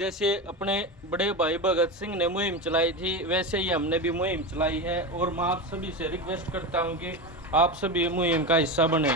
जैसे अपने बड़े भाई भगत सिंह ने मुहिम चलाई थी, वैसे ही हमने भी मुहिम चलाई है। और मैं आप सभी से रिक्वेस्ट करता हूं कि आप सभी मुहिम का हिस्सा बने।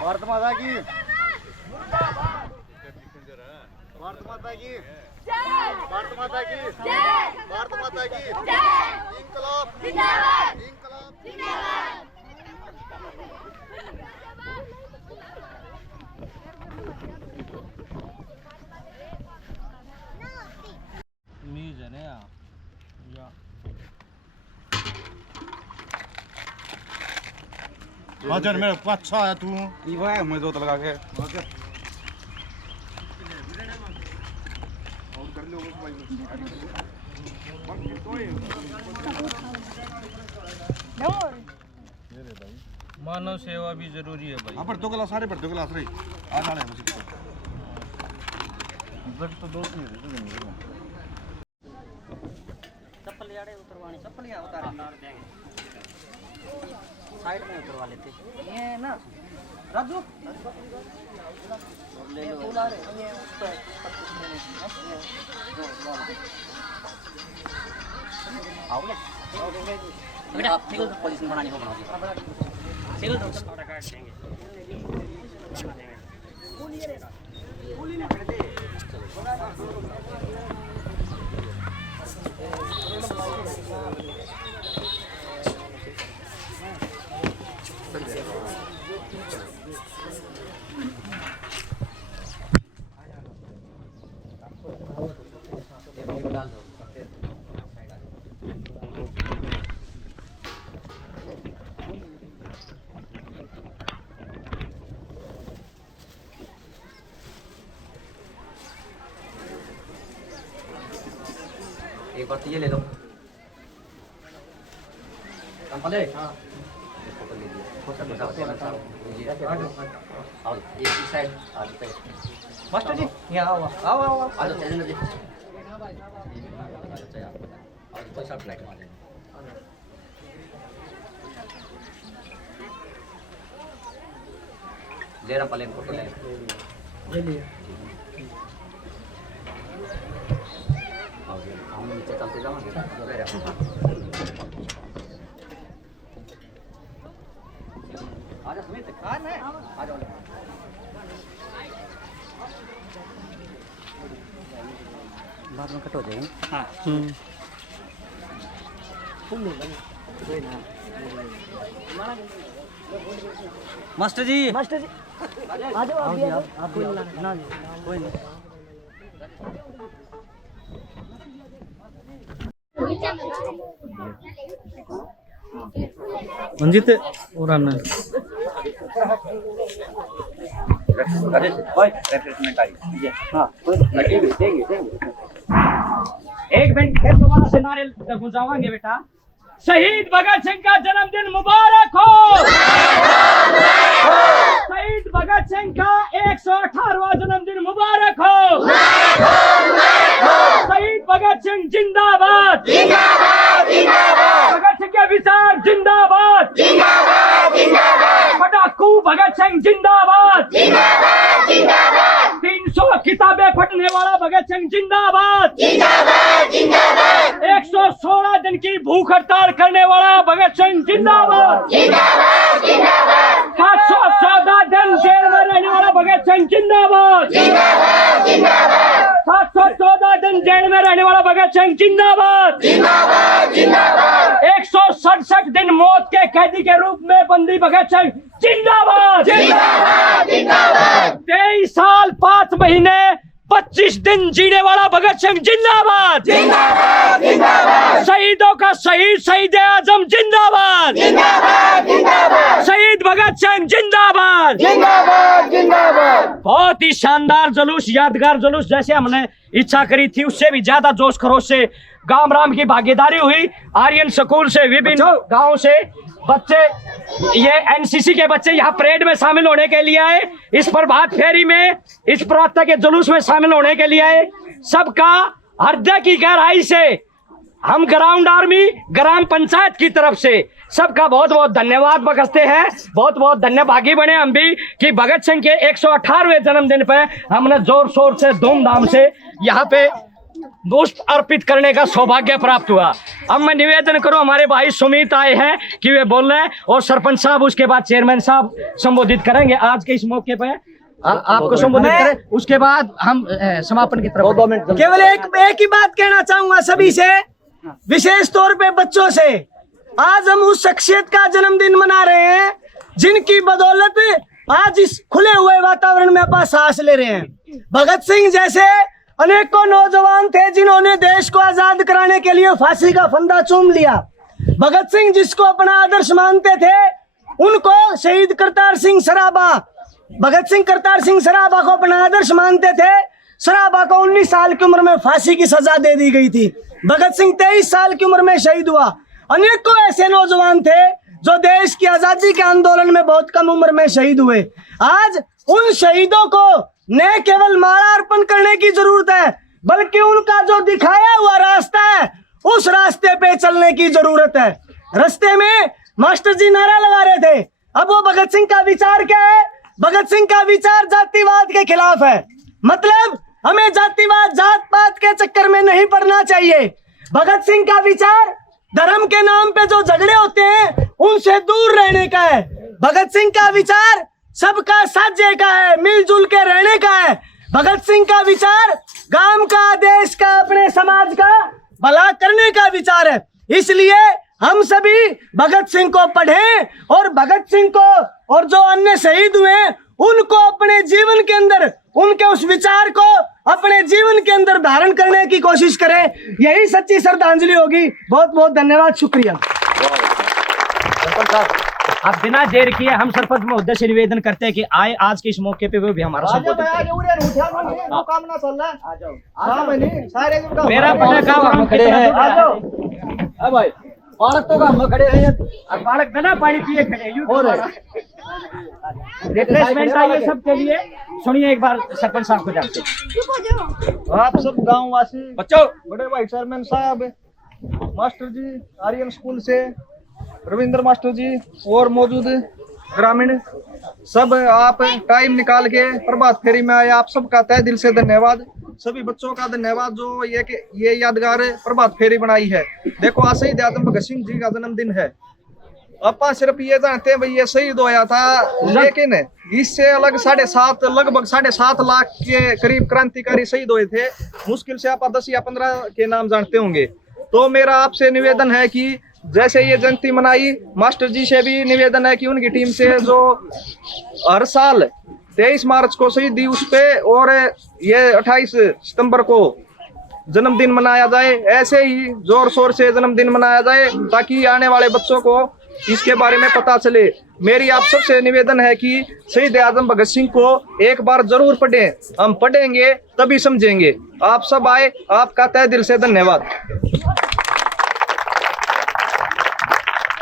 भारत माता की, भारत माता की, भारत माता की, भारत माता की, इंकलाब जिंदाबाद, इंकलाब जिंदाबाद। मीज है ना या हाँ चल मेरा अच्छा है तू ये भाई मैं दो लगा के मानव सेवा भी जरूरी है भाई। हाँ पर दो गिलास सारे पर दो गिलास रही आ जाने मुझे तो दोस्त नहीं रहते चप्पल यार उतरवानी चप्पल या उतार साइड में उतरवा लेते ये ना राजू ले लो ये उस पर आओ ले बेटा सिंगल पोजीशन बनानी हो बनाओ सिंगल तो काट देंगे डाल दो एक बार ये ले लो कंपले हाँ आओ ये इस साइड मास्टर जी यहाँ आओ आओ आओ आओ आ जाओ चैनल जी और कोई सा फ्लैट मार ले रहा पले फोटो ले लिया हम नीचे चलते जाओगे आजा सुमित आ जाओ बाद में कट हो जाएगा हाँ मास्टर जी आ जाओ आप कोई ना कोई नहीं मंजित और आना एक मिनट फिर दोबारा से नारे गुंजावाएंगे बेटा। शहीद भगत सिंह का जन्मदिन मुबारक हो। शहीद भगत सिंह का 118वां जन्मदिन मुबारक हो। शहीद भगत सिंह जिंदाबाद। भगत सिंह के विचार जिंदाबाद। पटाखू भगत सिंह जिंदाबाद। 300 किताबें फटने वाला भगत सिंह जिंदाबाद। 116 दिन की भूख हड़ताल करने वाला भगत सिंह जिंदाबाद। 714 दिन जेल में रहने वाला भगत सिंह जिंदाबाद। 714 दिन जेल में रहने वाला भगत सिंह जिंदाबाद। 167 दिन मौत के कैदी के रूप में बंदी भगत सिंह जिंदाबाद। 23 साल 5 महीने 25 दिन जीने वाला भगत सिंह जिंदाबाद। शहीदों का शहीद शहीद आजम जिंदाबाद। शहीद भगत सिंह जिंदाबाद। बहुत ही शानदार जुलूस, यादगार जुलूस, जैसे हमने इच्छा करी थी उससे भी ज्यादा जोश खरोश से गांव राम की भागीदारी हुई। आर्यन स्कूल से विभिन्न गांव से बच्चे, ये एनसीसी के बच्चे यहाँ परेड में शामिल होने के लिए आए, इस प्रभात फेरी में, इस प्रार्थना के जुलूस में शामिल होने के लिए आए। सबका हृदय की गहराई से हम ग्राउंड आर्मी ग्राम पंचायत की तरफ से सबका बहुत बहुत धन्यवाद बख्शते हैं। बहुत बहुत धन्यभागी बने हम भी कि भगत सिंह के 118वें जन्मदिन पे हमने जोर शोर से धूमधाम से यहाँ पे पुष्प अर्पित करने का सौभाग्य प्राप्त हुआ। अब मैं निवेदन करूं, हमारे भाई सुमित आए हैं कि वे बोल रहे हैं और सरपंच साहब उसके बाद चेयरमैन साहब संबोधित करेंगे आज के इस मौके पे। आपको संबोधित करें, उसके बाद हम समापन की तरफ 2 मिनट। केवल एक ही बात कहना चाहूंगा सभी से, विशेष तौर पे बच्चों से। आज हम उस शख्सियत का जन्मदिन मना रहे हैं जिनकी बदौलत आज इस खुले हुए वातावरण में आप सांस ले रहे हैं। भगत सिंह जैसे अनेकों नौजवान थे जिन्होंने देश को आजाद कराने के लिए फांसी का फंदा चूम लिया। भगत सिंह जिसको अपना आदर्श मानते थे, उनको शहीद करतार सिंह सराबा, भगत सिंह करतार सिंह सराबा को अपना आदर्श मानते थे। सराबा को 19 साल की उम्र में फांसी की सजा दे दी गई थी। भगत सिंह 23 साल की उम्र में शहीद हुआ। अनेकों ऐसे नौजवान थे जो देश की आजादी के आंदोलन में बहुत कम उम्र में शहीद हुए। आज उन शहीदों को न केवल माला अर्पण करने की जरूरत है, बल्कि उनका जो दिखाया हुआ रास्ता है उस रास्ते पे चलने की जरूरत है। रास्ते में मास्टर जी नारा लगा रहे थे, अब वो भगत सिंह का विचार क्या है? भगत सिंह का विचार जातिवाद के खिलाफ है। मतलब हमें जातिवाद जात पात के चक्कर में नहीं पड़ना चाहिए। भगत सिंह का विचार धर्म के नाम पे जो झगड़े होते हैं उनसे दूर रहने का है। भगत सिंह का विचार सबका साझे का है, मिलजुल के रहने का है। भगत सिंह का विचार गांव का, देश का, अपने समाज का भला करने का विचार है। इसलिए हम सभी भगत सिंह को पढ़ें और भगत सिंह को और जो अन्य शहीद हुए उनको अपने जीवन के अंदर, उनके उस विचार को अपने जीवन के अंदर धारण करने की कोशिश करें। यही सच्ची श्रद्धांजलि होगी। बहुत बहुत धन्यवाद, शुक्रिया। अब बिना देर किए हम सरपंच महोदय से निवेदन करते हैं कि आए आज के इस मौके पे वो भी हमारा संबोधन करें। मेरा पता काम खड़े हैं भाई, बालक तो काम खड़े हैं, बालक बिना पानी पिए खड़े हैं। रिफ्रेशमेंट चाहिए सबके लिए। सुनिए एक बार सरपंच साहब को जानते हैं। आप सब गाँव वासी बच्चों, बड़े भाई चेयरमैन साहब, मास्टर जी आर्यन स्कूल से, रविंद्र मास्टर जी और मौजूद ग्रामीण सब, आप टाइम निकाल के प्रभात फेरी में आए, आप सबका तहे दिल से धन्यवाद। सभी बच्चों का धन्यवाद जो ये यादगार प्रभात फेरी बनाई है। देखो आज शहीद आजम भगत सिंह जी का जन्मदिन है। अपा सिर्फ ये जानते हैं भाई ये शहीद होया था, लेकिन इससे अलग लगभग 7.5 लाख के करीब क्रांतिकारी शहीद हुए थे। मुश्किल से आप 10 या 15 के नाम जानते होंगे। तो मेरा आपसे निवेदन है कि जैसे ये जयंती मनाई, मास्टर जी से भी निवेदन है कि उनकी टीम से जो हर साल 23 मार्च को शहीदी उस पे और ये 28 सितंबर को जन्मदिन मनाया जाए, ऐसे ही जोर शोर से जन्मदिन मनाया जाए ताकि आने वाले बच्चों को इसके बारे में पता चले। मेरी आप सबसे निवेदन है कि शहीद आजम भगत सिंह को एक बार जरूर पढ़ें, हम पढ़ेंगे तभी समझेंगे। आप सब आए, आपका तहे दिल से धन्यवाद।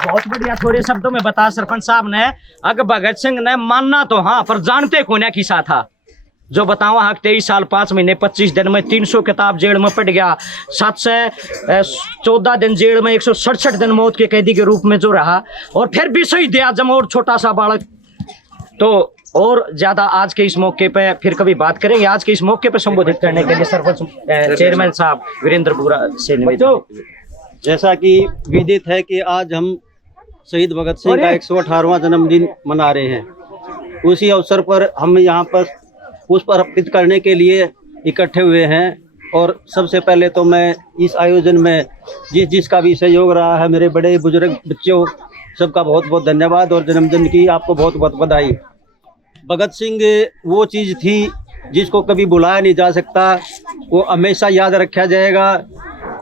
बहुत बढ़िया, थोड़े शब्दों में बता सरपंच साहब ने। अगर भगत सिंह ने मानना तो हाँ, पर जानते कौन किसा था जो बतावा हक 23 साल 5 महीने 25 दिन में 300 किताब जेल में पड़ गया, 7 से 14 दिन जेल में 167 दिन मौत के कैदी के रूप में जो रहा, और फिर भी शहीद आजम और छोटा सा बालक। तो और ज्यादा आज के इस मौके पे फिर कभी बात करेंगे। आज के इस मौके पे संबोधित करने के लिए सरपंच चेयरमैन साहब वीरेंद्र बुरा से निवेदन। जैसा कि विदित है कि आज हम शहीद भगत सिंह का 118वां जन्मदिन मना रहे हैं। उसी अवसर पर हम यहाँ पर पुष्प अर्पित करने के लिए इकट्ठे हुए हैं। और सबसे पहले तो मैं इस आयोजन में जिसका भी सहयोग रहा है, मेरे बड़े बुजुर्ग बच्चों, सबका बहुत बहुत धन्यवाद और जन्मदिन की आपको बहुत बहुत बधाई। भगत सिंह वो चीज़ थी जिसको कभी भुलाया नहीं जा सकता, वो हमेशा याद रखा जाएगा।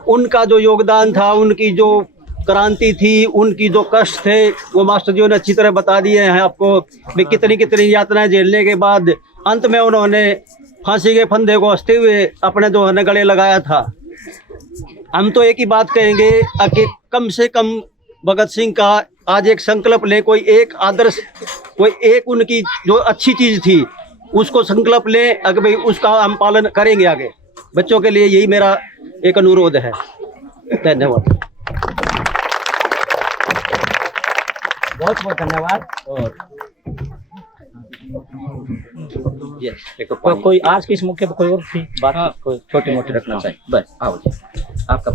उनका जो योगदान था, उनकी जो क्रांति थी, उनकी जो कष्ट थे, वो मास्टर जी ने अच्छी तरह बता दिए हैं आपको। कितनी यातनाएं झेलने के बाद अंत में उन्होंने फांसी के फंदे को हंसते हुए अपने जो है गले लगाया था। हम तो एक ही बात कहेंगे कि कम से कम भगत सिंह का आज एक संकल्प लें, कोई एक आदर्श, कोई एक उनकी जो अच्छी चीज़ थी उसको संकल्प लें, अगर भाई उसका हम पालन करेंगे आगे। बच्चों के लिए यही मेरा एक अनुरोध है। धन्यवाद, बहुत बहुत धन्यवाद। और तो कोई आज के इस मौके पर कोई और थी बात? हाँ, कोई छोटी मोटी रखना चाहिए बस। आओ जी, आपका।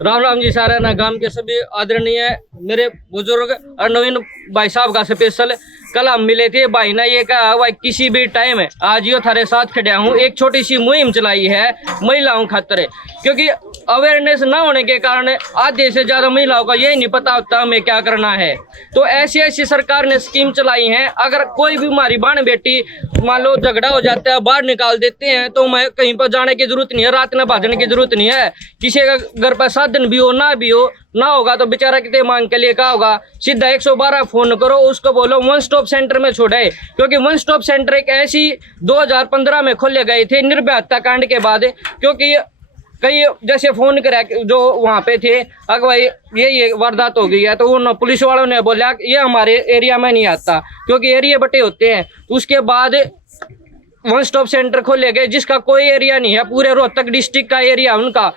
राम राम जी सारे ना गांव के सभी आदरणीय मेरे बुजुर्ग और नवीन भाई साहब का स्पेशल। कल हम मिले थे, भाई ने ये कहा भाई किसी भी टाइम है आज यो थारे साथ खड़ा हूँ। एक छोटी सी मुहिम चलाई है महिलाओं खातिर, क्योंकि अवेयरनेस ना होने के कारण आधे से ज्यादा महिलाओं का यही नहीं पता होता हमें क्या करना है। तो ऐसी ऐसी सरकार ने स्कीम चलाई है, अगर कोई भी हमारी बहन बेटी मान लो झगड़ा हो जाता है, बाहर निकाल देते हैं, तो मैं कहीं पर जाने की जरूरत नहीं है, रात में भागने की जरूरत नहीं है। किसी का घर पर साधन भी हो ना होगा तो बेचारा कितने मांग के लिए क्या होगा, सीधा 112 फोन करो, उसको बोलो वन स्टॉप सेंटर में छोड़े। क्योंकि वन स्टॉप सेंटर एक ऐसी 2015 में खोले गए थे निर्भया हत्याकांड के बाद, क्योंकि कई जैसे फोन करा जो वहाँ पे थे, अगर भाई ये वारदात हो गई है, तो उन पुलिस वालों ने बोला ये हमारे एरिया में नहीं आता, क्योंकि एरिया बटे होते हैं। उसके बाद वन स्टॉप सेंटर खोले गए जिसका कोई एरिया नहीं है, पूरे रोहतक डिस्ट्रिक्ट का एरिया उनका।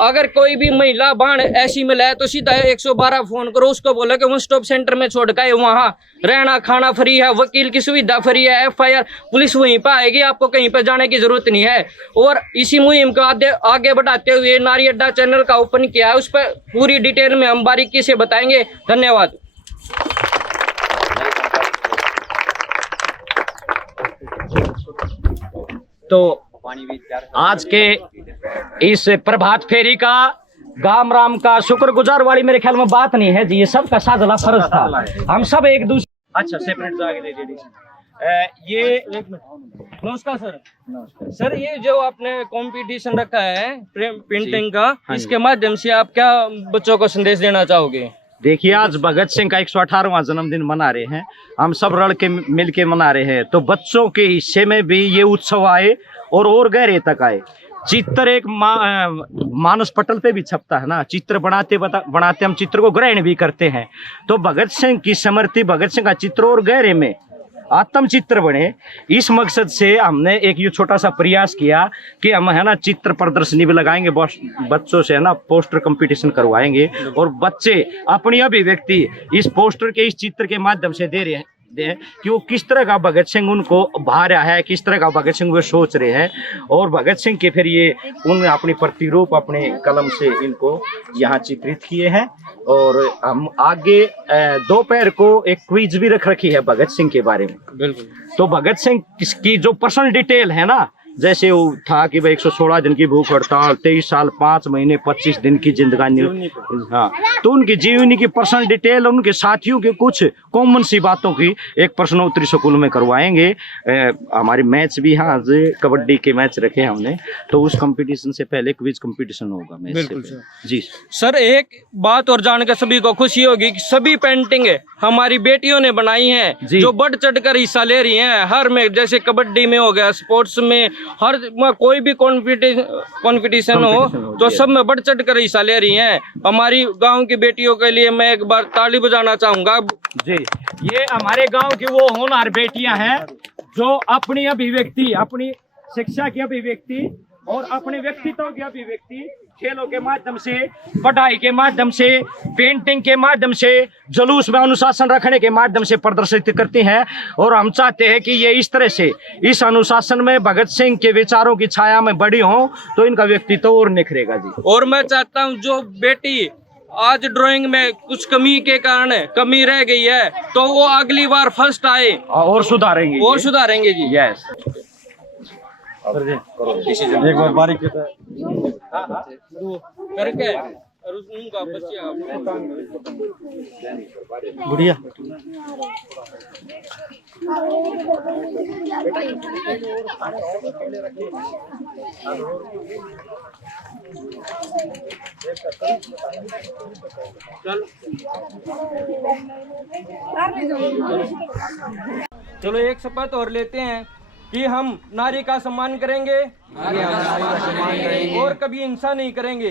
अगर कोई भी महिला बाण ऐसी मिला है तो सीधा 112 फोन करो, उसको बोलो कि वन स्टॉप सेंटर में छोड़ के वहाँ रहना खाना फ्री है, वकील की सुविधा फ्री है, FIR पुलिस वहीं पर आएगी, आपको कहीं पर जाने की जरूरत नहीं है। और इसी मुहिम को आगे बढ़ाते हुए नारी अड्डा चैनल का ओपन किया है, उस पर पूरी डिटेल में हम बारीकी से बताएंगे। धन्यवाद। तो आज के इस प्रभात फेरी का गाम राम का शुक्रगुजार वाली मेरे ख्याल में बात नहीं है जी, ये सबका साझा फर्ज था। हम सब एक दूसरे अच्छा सेपरेट तो आगे दे दीजिए। ये एक मिनट, नमस्कार सर। सर ये जो आपने कंपटीशन रखा है पेंटिंग का, इसके माध्यम से आप क्या बच्चों को संदेश देना चाहोगे? देखिए आज भगत सिंह का 118वां जन्मदिन मना रहे हैं, हम सब रल के मिल के मना रहे हैं। तो बच्चों के हिस्से में भी ये उत्सव आए और गहरे तक आए। चित्र एक मानस पटल पे भी छपता है ना, चित्र बनाते हम चित्र को ग्रहण भी करते हैं। तो भगत सिंह की स्मृति, भगत सिंह का चित्र और गहरे में आत्म चित्र बने, इस मकसद से हमने एक ये छोटा सा प्रयास किया कि हम है ना चित्र प्रदर्शनी भी लगाएंगे, बच्चों से है ना पोस्टर कंपटीशन करवाएंगे और बच्चे अपनी अभिव्यक्ति इस पोस्टर के, इस चित्र के माध्यम से दे रहे हैं कि वो किस तरह का भगत सिंह उनको भा रहा है, किस तरह का भगत सिंह वे सोच रहे हैं। और भगत सिंह के फिर ये उन्होंने अपनी प्रतिरूप अपने कलम से इनको यहाँ चित्रित किए हैं। और हम आगे दोपहर को एक क्विज भी रखी है भगत सिंह के बारे में। बिल्कुल। तो भगत सिंह की जो पर्सनल डिटेल है ना, जैसे वो था कि भाई 116 दिन की भूख हड़ताल, 23 साल 5 महीने 25 दिन की जिंदगानी, हाँ, तो उनकी जीवनी की पर्सनल डिटेल, उनके साथियों के कुछ कॉमन सी बातों की एक प्रश्नोत्तरी स्कूल में करवाएंगे। हमारे मैच भी, हाँ, कबड्डी के मैच रखे हैं हमने, तो उस कंपटीशन से पहले क्विज कंपटीशन होगा मैच से पहले। जी सर, एक बात और जानकर सभी को खुशी होगी कि सभी पेंटिंग हमारी बेटियों ने बनाई हैं, जो बढ़ चढ़कर हिस्सा ले रही हैं हर में, जैसे कबड्डी में हो गया, स्पोर्ट्स में, हर कोई भी कंपटीशन हो तो सब में बढ़ चढ़कर हिस्सा ले रही हैं। हमारी गांव की बेटियों के लिए मैं एक बार ताली बजाना चाहूंगा। जी, ये हमारे गांव की वो होनहार बेटियां हैं जो अपनी अभिव्यक्ति, अपनी शिक्षा की अभिव्यक्ति और अपने व्यक्तित्व की अभिव्यक्ति खेलों के माध्यम से, पढ़ाई के माध्यम से, पेंटिंग के माध्यम से, जुलूस में अनुशासन रखने के माध्यम से प्रदर्शित करती हैं। और हम चाहते हैं कि ये इस तरह से इस अनुशासन में भगत सिंह के विचारों की छाया में बड़ी हों तो इनका व्यक्तित्व और निखरेगा। जी, और मैं चाहता हूँ जो बेटी आज ड्राइंग में कुछ कमी के कारण कमी रह गई है तो वो अगली बार फर्स्ट आए और सुधारेंगे जी। यस, एक बार बारीक करके और उनका बच्चा गुड़िया चलो एक शपथ और लेते हैं कि हम नारी का सम्मान करेंगे और कभी हिंसा नहीं करेंगे।